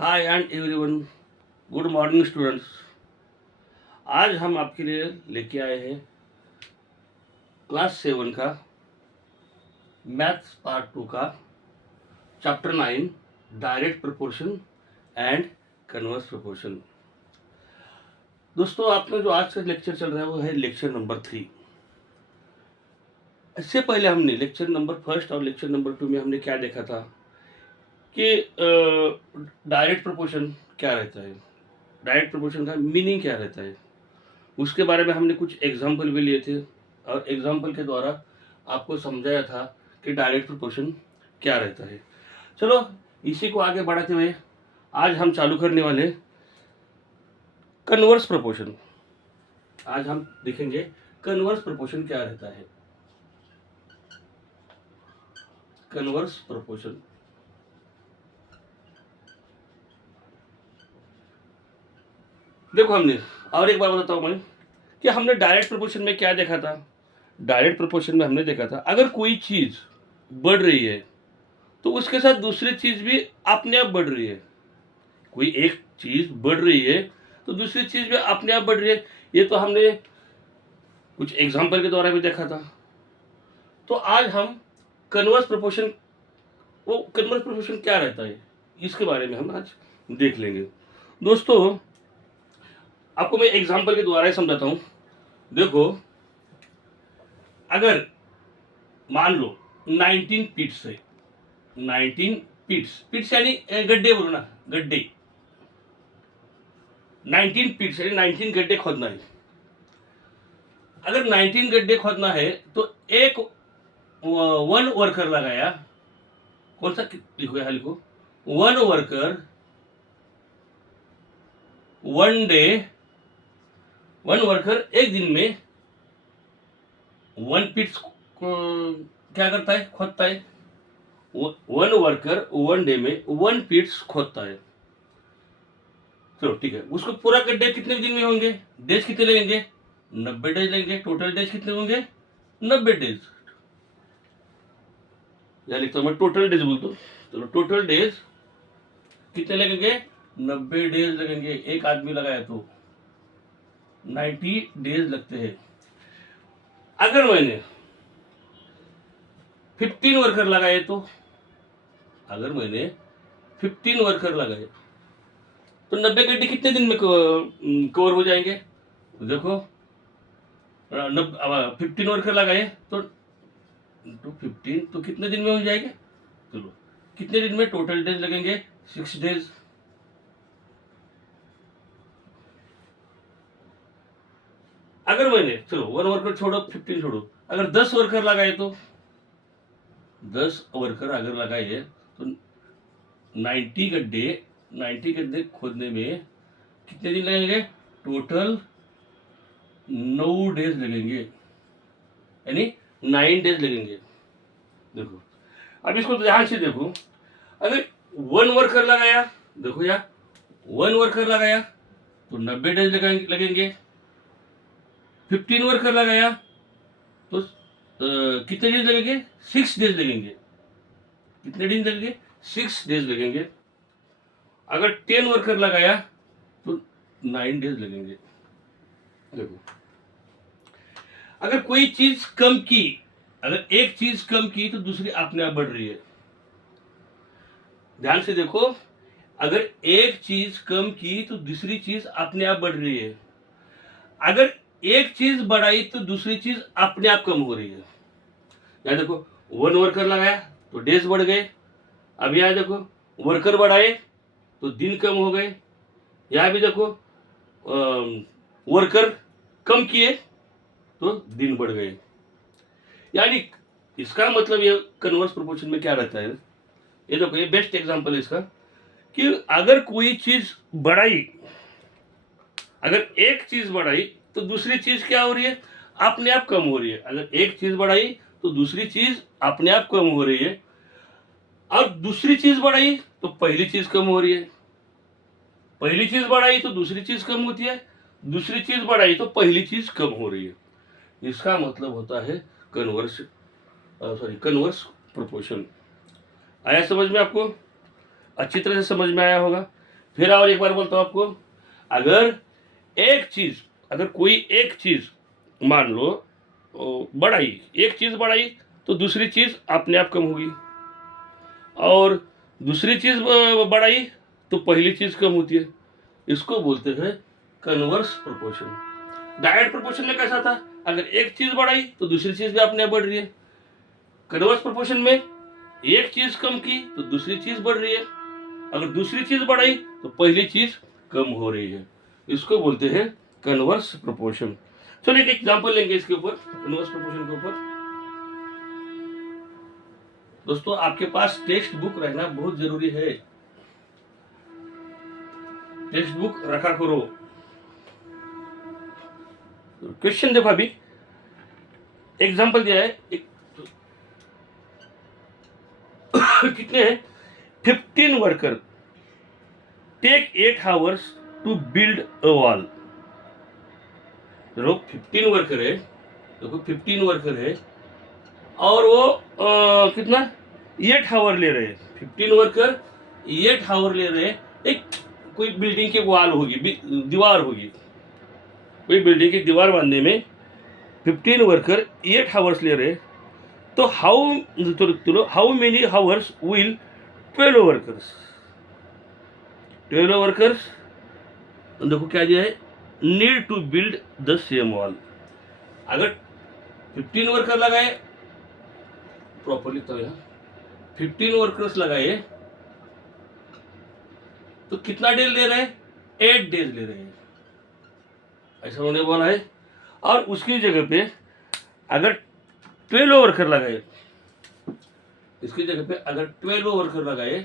Hi and everyone, good morning students. आज हम आपके लिए लेके आए हैं क्लास 7 का मैथ्स पार्ट 2 का chapter 9 direct proportion and converse proportion. दोस्तों, आपका जो आज का लेक्चर चल रहा है वो है लेक्चर नंबर 3। इससे पहले हमने लेक्चर नंबर 1 और लेक्चर नंबर 2 में हमने क्या देखा था कि डायरेक्ट प्रोपोर्शन क्या रहता है, डायरेक्ट प्रोपोर्शन का मीनिंग क्या रहता है, उसके बारे में हमने कुछ एग्जाम्पल भी लिए थे और एग्जाम्पल के द्वारा आपको समझाया था कि डायरेक्ट प्रोपोर्शन क्या रहता है। चलो, इसी को आगे बढ़ाते हुए आज हम चालू करने वाले कन्वर्स प्रोपोर्शन। आज हम देखेंगे कन्वर्स प्रोपोर्शन क्या रहता है। कन्वर्स प्रोपोर्शन, देखो हमने और एक बार बताता हूँ मैं कि हमने डायरेक्ट प्रोपोर्शन में क्या देखा था। डायरेक्ट प्रोपोर्शन में हमने देखा था अगर कोई चीज बढ़ रही है तो उसके साथ दूसरी चीज भी अपने आप बढ़ रही है। कोई एक चीज बढ़ रही है तो दूसरी चीज भी अपने आप बढ़ रही है। ये तो हमने कुछ एग्जाम्पल के द्वारा भी देखा था। तो आज हम कन्वर्स प्रोपोर्शन, वो कन्वर्स प्रोपोर्शन क्या रहता है इसके बारे में हम आज देख लेंगे। दोस्तों, आपको मैं एग्जाम्पल के द्वारा ही समझाता हूं। देखो, अगर मान लो 19 पीट्स है, 19 पीट्स यानी गड्ढे, बोलो ना गड्ढे, 19 पीट्स यानी 19 गड्ढे खोदना है। अगर 19 गड्ढे खोदना है तो एक वन वर्कर लगाया। कौन सा लिखो, यहां लिखो, one worker, one day, one worker एक दिन में वन पीट्स क्या करता है, खोदता है। वन वर्कर वन डे में वन पीट्स खोदता है। चलो ठीक है, उसको पूरा गड्ढे कितने दिन में होंगे, डेज कितने लगेंगे, 90 डेज लगेंगे। टोटल डेज कितने होंगे, 90 डेज। या लिखता हूं मैं, टोटल डेज बोलता हूं। चलो, टोटल डेज कितने लगेंगे, 90 डेज लगेंगे। एक आदमी लगाया तो 90 डेज लगते हैं। अगर मैंने 15 वर्कर लगाए तो, अगर मैंने 15 वर्कर लगाए तो 90 गड्ढे कितने दिन में कवर हो जाएंगे। देखो, 15 वर्कर लगाए तो 15 तो कितने दिन में हो जाएंगे। चलो, कितने दिन में, टोटल डेज लगेंगे 6 डेज। अगर मैंने, चलो वन वर्कर छोड़ो, 15 छोड़ो, अगर 10 वर्कर लगाए तो, 10 वर्कर अगर लगाए तो 90 गड्ढे खोदने में कितने दिन लगेंगे, टोटल 9 डेज लगेंगे, यानी 9 डेज लगेंगे। देखो, अब इसको ध्यान से देखो। अगर वन वर्कर लगाया, देखो यार, वन वर्कर लगाया तो 90 डेज लगेंगे। 15 वर्कर लगाया तो कितने डेज लगेंगे, 6 डेज लगेंगे। कितने दिन लगेंगे, 6 डेज लगेंगे। अगर 10 वर्कर लगाया तो 9 डेज लगेंगे। देखो, अगर कोई चीज कम की, अगर एक चीज कम की तो दूसरी अपने आप बढ़ रही है। ध्यान से देखो, अगर एक चीज कम की तो दूसरी चीज अपने आप बढ़ रही है। अगर एक चीज बढ़ाई तो दूसरी चीज अपने आप कम हो रही है। यहां देखो, वन वर्कर लगाया तो डेज बढ़ गए। अब यहां देखो, वर्कर बढ़ाए तो दिन कम हो गए। यहां भी देखो, वर्कर कम किए तो दिन बढ़ गए। यानी इसका मतलब ये कन्वर्स प्रोपोर्शन में क्या रहता है, ये देखो, ये बेस्ट एग्जांपल है इसका कि अगर कोई चीज बढ़ाई, अगर एक चीज बढ़ाई तो दूसरी चीज क्या हो रही है, अपने आप कम हो रही है। अगर एक चीज बढ़ाई तो दूसरी चीज अपने आप कम हो रही है, और दूसरी चीज बढ़ाई तो पहली चीज कम हो रही है। पहली चीज बढ़ाई तो दूसरी चीज कम होती है, दूसरी चीज बढ़ाई तो पहली चीज कम हो रही है। इसका मतलब होता है कन्वर्स प्रोपोर्शन। आया समझ में आपको, अच्छी तरह से समझ में आया होगा। फिर और एक बार बोलता हूँ आपको, अगर अगर कोई एक चीज मान लो बढ़ाई, एक चीज बढ़ाई तो दूसरी चीज अपने आप कम होगी, और दूसरी चीज बढ़ाई तो पहली चीज कम होती है। इसको बोलते हैं कन्वर्स प्रोपोर्शन। डायरेक्ट प्रोपोर्शन में कैसा था, अगर एक चीज बढ़ाई तो दूसरी चीज भी अपने आप बढ़ रही है। कन्वर्स प्रोपोर्शन में एक चीज कम की तो दूसरी चीज बढ़ रही है, अगर दूसरी चीज बढ़ाई तो पहली चीज कम हो रही है। इसको बोलते हैं कन्वर्स प्रोपोर्शन। चलिए एक एग्जांपल लेंगे इसके ऊपर, कन्वर्स प्रोपोर्शन के ऊपर। दोस्तों आपके पास टेक्स्ट बुक रहना बहुत जरूरी है, टेक्स्ट बुक रखा करो। क्वेश्चन देखो, अभी एग्जांपल दिया है एक कितने हैं, 15 worker take 8 hours to build a wall. चलो 15 वर्कर है, देखो 15 वर्कर है और वो कितना 8 आवर ले रहे हैं। 15 वर्कर 8 आवर ले रहे हैं। एक कोई बिल्डिंग की वॉल होगी, दीवार होगी, कोई बिल्डिंग की दीवार बांधने में 15 वर्कर 8 आवर्स ले रहे हैं। तो how many hours will 12 workers, 12 workers देखो क्या दिया है, need to build the same wall. अगर 15 वर्कर लगाए, प्रॉपरली तो यहाँ 15 वर्कर्स लगाए तो कितना डेज ले रहे हैं, 8 डेज ले रहे हैं, ऐसा उन्होंने बोला है। और उसकी जगह पे अगर 12 वर्कर लगाए, इसकी जगह पे अगर 12 वर्कर लगाए,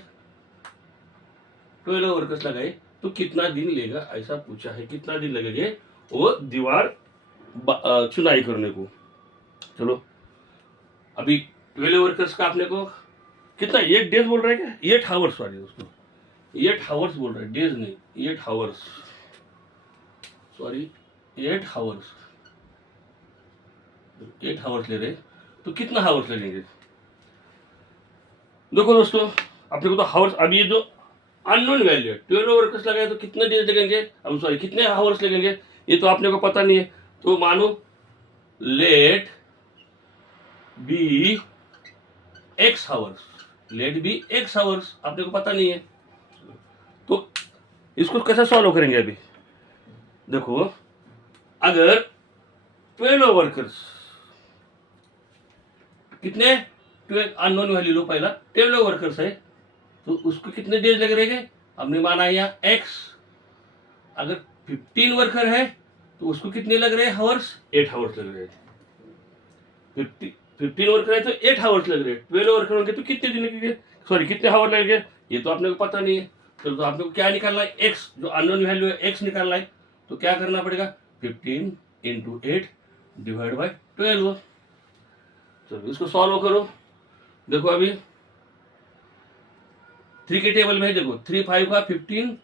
12 वर्कर्स लगाए तो कितना दिन लेगा, ऐसा पूछा है। कितना दिन लगेंगे वो दीवार चुनाई करने को। चलो अभी 12 वर्कर्स का आपने को कितना, 8 डेज बोल रहा है क्या, 8 आवर्स, सॉरी दोस्तों 8 आवर्स बोल रहा है, डेज नहीं, 8 आवर्स, सॉरी 8 आवर्स, 8 आवर्स ले रहे तो कितना आवर्स लगेंगे। देखो दोस्तों अपने को तो हावर्स, अभी ये जो अननोन वैल्यू है, 12 वर्कर्स लगाए तो कितने डेज लगेंगे, हम सॉरी कितने आवर्स लगेंगे, ये तो आपने को पता नहीं है। तो मानो let be x hours, let be x hours, आपने को पता नहीं है। तो इसको कैसे सॉल्व करेंगे, अभी देखो अगर 12 वर्कर्स कितने, 12 अननोन वैल्यू लो, पहला 12 वर्कर्स है तो उसको कितने डेज लग रहे हैं, हमने माना यहाँ एक्स। अगर 15 वर्कर है तो उसको कितने लग रहे हैं हावर्स, 8 हावर्स लग रहे हैं। 15 वर्कर है तो 8 हावर्स लग रहे हैं। 12 वर्कर होंगे तो कितने दिन लगेंगे, सॉरी कितने हावर लगेंगे, ये तो आपने को पता नहीं है। तो आपने को क्या निकालना है, एक्स, जो अननोन वैल्यू है एक्स निकालना है। तो क्या करना पड़ेगा, 15 × 8 डिवाइड बाय 12। चलो इसको सॉल्व करो। देखो अभी 3 के टेबल में है, देखो 3 5 का 15,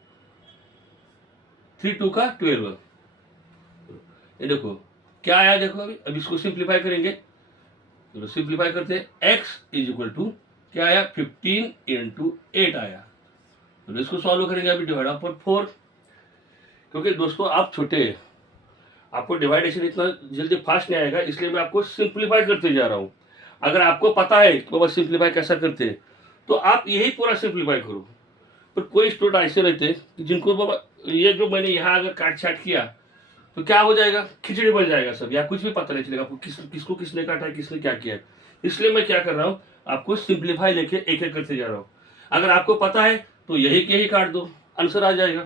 3 2 का 12। ये देखो क्या आया, देखो अभी इसको सिंप्लीफाई करेंगे। चलो सिंप्लीफाई करते हैं, x इज इक्वल टू क्या आया, 15 × 8 आया। तो इसको सॉल्व करेंगे अभी, डिवाइड पर 4। क्योंकि दोस्तों आप छोटे हैं, आपको डिवाइडेशन इतना जल्दी फास्ट नहीं आएगा, इसलिए मैं आपको सिंप्लीफाई करते जा रहा हूँ। अगर आपको पता है कि बाबा सिंप्लीफाई कैसा करते हैं तो आप यही पूरा सिंप्लीफाई करो। पर कोई स्टूडेंट ऐसे रहते हैं जिनको बाबा ये जो मैंने यहाँ अगर काट छाट किया तो क्या हो जाएगा, खिचड़ी बन जाएगा सब, या कुछ भी पता नहीं चलेगा आपको किसको किसने काटा है, किसने क्या किया है। इसलिए मैं क्या कर रहा हूँ, आपको सिंप्लीफाई लेके एक एक करते जा रहा हूँ। अगर आपको पता है तो यही के ही काट दो, आंसर आ जाएगा।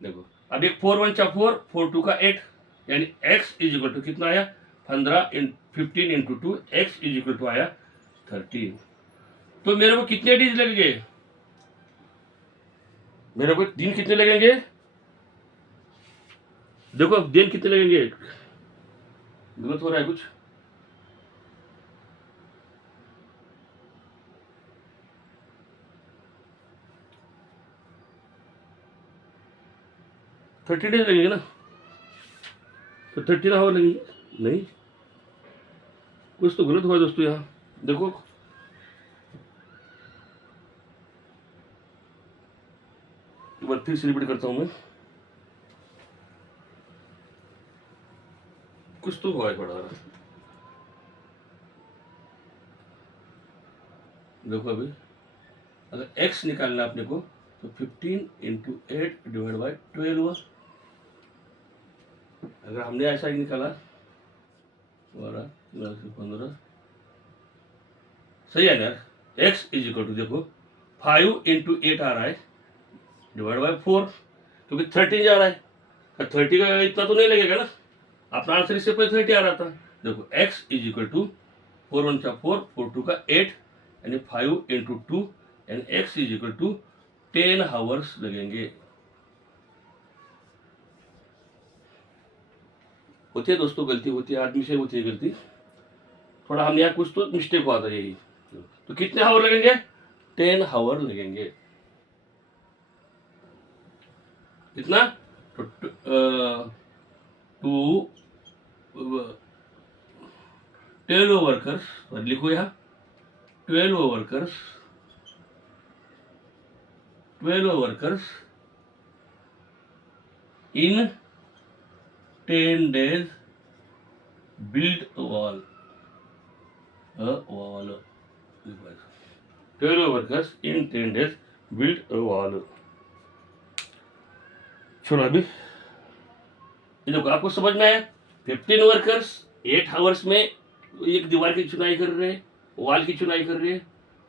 देखो अब एक 4 1 4, 4 2 का 8, यानी x इज इक्वल टू कितना आया, 15 × 2, x इज इक्वल टू आया 13। तो मेरे को कितने डेज लगेंगे, मेरे को दिन कितने लगेंगे, देखो दिन कितने लगेंगे, गलत हो रहा है कुछ, थर्टी डेज लगेंगे ना, तो 13 आवर लगेंगे, नहीं कुछ तो गलत हुआ दोस्तों। यहाँ देखो एक बार फिर से रिपीट करता हूँ मैं, कुछ तो हुआ है थोड़ा सा। देखो अभी अगर x निकालना है अपने को तो 15 इंटू 8 डिवाइड बाई 12। अगर हमने ऐसा ही निकाला 12 15, सही है ना यार। x इज इक्वल टू देखो 5 इंटू 8 आ रहा है डिवाइड बाई 4, क्योंकि 13 जा रहा है, 30 का इतना तो नहीं लगेगा ना, अपना आंसर इससे पहले 30 आ रहा था। देखो x इज इक्वल टू 4 1 का 4, 4 2 का 8, यानी 5 इंटू 2, यानी x is equal to 10 hours लगेंगे। होती है दोस्तों, गलती होती है, आदमी से होती है गलती, थोड़ा हमने यहाँ कुछ तो मिस्टेक हुआ था यही। तो कितने आवर लगेंगे? 10 आवर लगेंगे। कितना? तो 12 वर्कर्स, लिखो यहाँ 12 workers in 10 days build a wall. 12 workers in 10 days build a wall. चलो अभी ये देखो आपको समझ में आया। 15 वर्कर्स 8 आवर्स में एक दीवार की चुनाई कर रहे हैं, वॉल की चुनाई कर रहे हैं,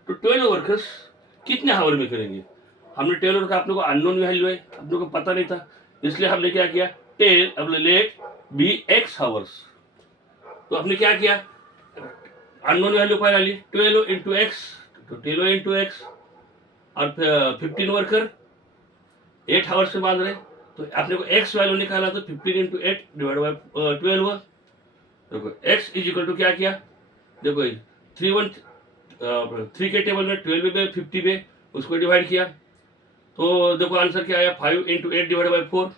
तो 12 वर्कर्स कितने आवर में करेंगे? हमने 12 का अपने को अननोन वैल्यू है, अपने को पता नहीं था, इसलिए हमने क्या किया, 10 अब लेट बी एक्स आवर्स। तो आपने क्या किया, अननोन वैल्यू फाइंड ली 12 इंटू एक्स, तो 12 इंटू एक्स, और 15 वर्कर 8 आवर्स में बांध रहे, तो आपने को एक्स वैल्यू निकाला, तो 15 इंटू 8 डिवाइड बाई 12। देखो एक्स इज इक्वल टू क्या किया, देखो 3 के टेबल में 12 पे 50 पे उसको डिवाइड किया, तो देखो आंसर क्या आया, 5 इंटू 8 डिवाइड बाई 4।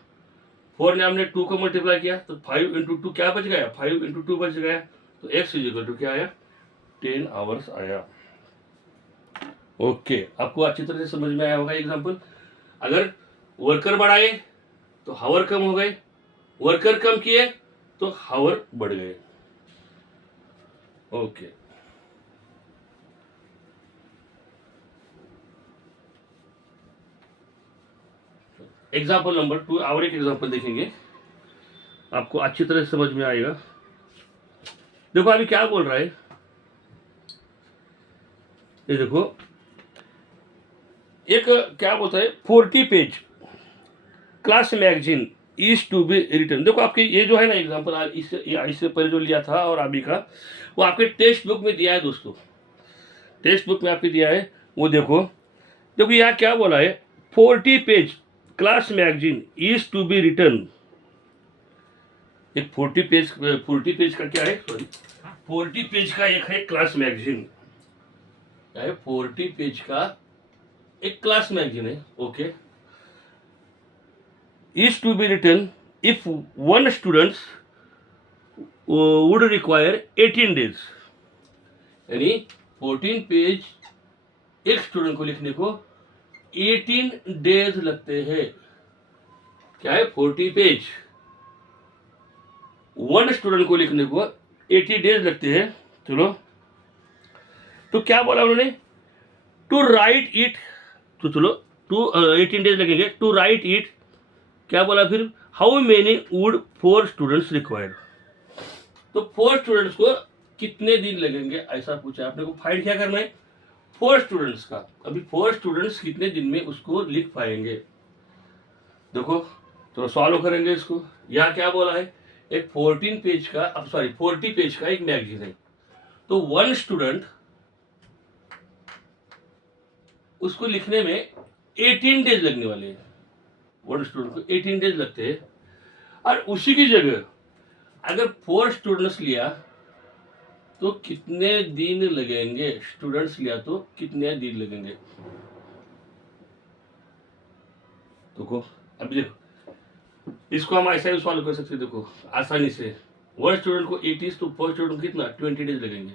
4 ने हमने 2 को मल्टीप्लाई किया, तो 5 इंटू 2 क्या बच गया, 5 इंटू 2 बच गया, तो एक्स इज इक्वल टू क्या आया, 10 आवर्स आया। ओके, आपको अच्छी तरह से समझ में आया होगा एग्जाम्पल। अगर वर्कर बढ़ाए तो हावर कम हो गए, वर्कर कम किए तो हावर बढ़ गए। ओके, एग्जाम्पल नंबर 2 और एक एग्जाम्पल देखेंगे, आपको अच्छी तरह से समझ में आएगा। देखो अभी क्या बोल रहा है, ये देखो एक क्या बोलता है, 40 page class magazine is to be written. देखो आपके ये जो है ना एग्जाम्पल, इससे पहले जो लिया था और अभी का, वो आपके टेक्स्ट बुक में दिया है दोस्तों, टेक्स्ट बुक में आपके दिया है, वो देखो। देखो यहाँ क्या बोला है, 40 page class magazine is to be written. एक 40 पेज का क्या है, सॉरी 40 पेज का एक है क्लास मैगजीन, क्या है, 40 पेज का एक क्लास मैगजीन है। Okay, is to be written if one student would require 18 days, यानी 14 पेज एक स्टूडेंट को लिखने को 18 डेज लगते हैं। क्या है, 40 पेज वन स्टूडेंट को लिखने को 80 डेज लगते हैं। चलो, तो क्या बोला उन्होंने, टू राइट इट, तो चलो 18 डेज लगेंगे टू राइट इट। क्या बोला फिर, how many would 4 students required, तो 4 स्टूडेंट्स को कितने दिन लगेंगे ऐसा पूछा। आपने को फाइंड क्या करना है, 4 स्टूडेंट्स का। अभी 4 स्टूडेंट्स कितने दिन में उसको लिख पाएंगे, देखो तो सॉल्व करेंगे इसको। यहाँ क्या बोला है, एक 14 पेज का, अब सॉरी 40 पेज का एक मैगजीन है, तो 1 स्टूडेंट उसको लिखने में 18 डेज लगने वाले हैं, 1 स्टूडेंट को 18 डेज लगते हैं। और उसी की जगह अगर 4 स्टूडेंट्स लिया तो कितने दिन लगेंगे, स्टूडेंट्स लिया तो कितने दिन लगेंगे। देखो अभी देखो, इसको हम ऐसा ही सॉल्व कर सकते हैं, देखो आसानी से। 1 स्टूडेंट को 80, तो 4 स्टूडेंट को कितना 20 डेज लगेंगे।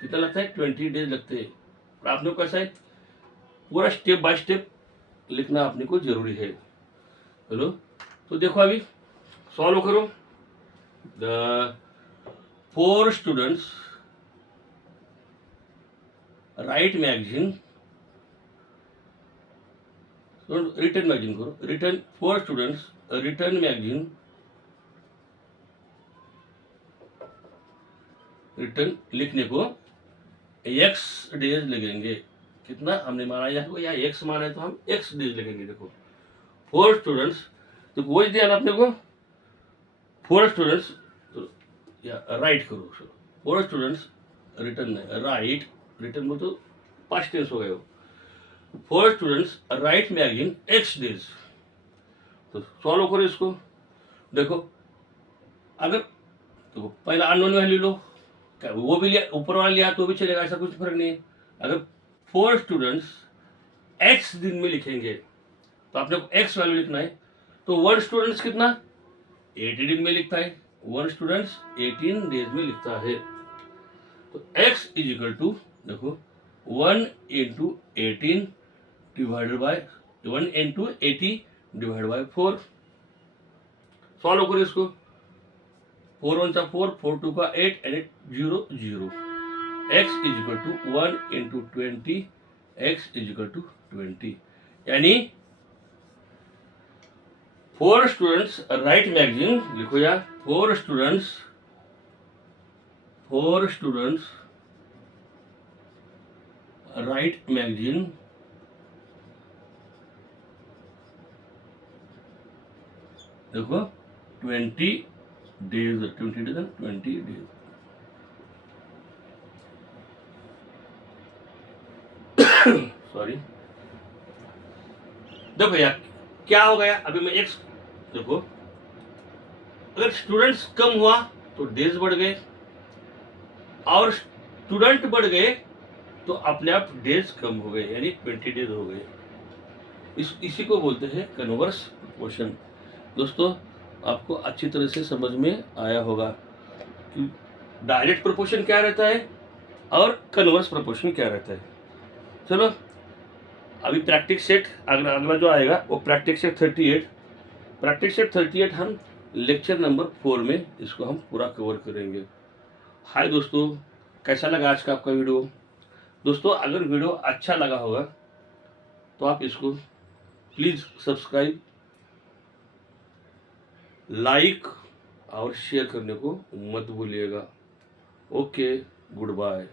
कितना लगता है, 20 डेज लगते हैं। और आपने को कैसा है, पूरा स्टेप बाय स्टेप लिखना अपने को जरूरी है। चलो तो देखो अभी सॉल्व करो। The 4 students right magazine, return magazine करो, return 4 students return magazine, return लिखने को x डेज लगेंगे। कितना हमने माना या x माना है तो हम x डेज लगेंगे। देखो 4 स्टूडेंट्स, तो वही दिया ना अपने को 4 स्टूडेंट्स, या राइट करो 4 स्टूडेंट्स रिटर्न राइट, रिटर्न बोल तो पास्ट टेंस हो गए हो। 4 students right magazine x days. तो सॉल्व करो इसको। देखो अगर तो पहला अननोन वैल्यू लो, क्या वो भी लिया ऊपर वाला लिया तो भी चलेगा, ऐसा कुछ फर्क नहीं है। अगर 4 स्टूडेंट्स x दिन में लिखेंगे तो आपने x वैल्यू लिखना है। तो 1 स्टूडेंट्स कितना 18 दिन में लिखता है, 1 स्टूडेंट्स 18 डेज में लिखता है। तो x इज इक्वल टू देखो 1 into 18 divided by 1 into 80 divide by 4। Solve करो इसको। 4 1 सा 4, 4 2 का 8 and 0 0। x is equal to 1 into 20, x is equal to 20। यानी 4 स्टूडेंट्स राइट मैगजीन लिखो या 4 स्टूडेंट्स राइट मैगजीन देखो 20 डेज, 20 डेज 20 डेज। सॉरी, देखो यार क्या हो गया अभी मैं एक्स देखो, अगर स्टूडेंट्स कम हुआ तो डेज बढ़ गए, और स्टूडेंट बढ़ गए तो अपने आप डेज कम हो गए, यानी 20 डेज हो गए। इसी को बोलते हैं कन्वर्स प्रोपोर्शन। दोस्तों आपको अच्छी तरह से समझ में आया होगा कि डायरेक्ट प्रोपोर्शन क्या रहता है और कन्वर्स प्रोपोर्शन क्या रहता है। चलो अभी प्रैक्टिस सेट अगला जो आएगा वो प्रैक्टिस सेट 38। प्रैक्टिस सेट 38 हम लेक्चर नंबर 4 में इसको हम पूरा कवर करेंगे। हाय दोस्तों, कैसा लगा आज का आपका वीडियो? दोस्तों अगर वीडियो अच्छा लगा होगा तो आप इसको प्लीज़ सब्सक्राइब, लाइक और शेयर करने को मत भूलिएगा। Okay, good bye.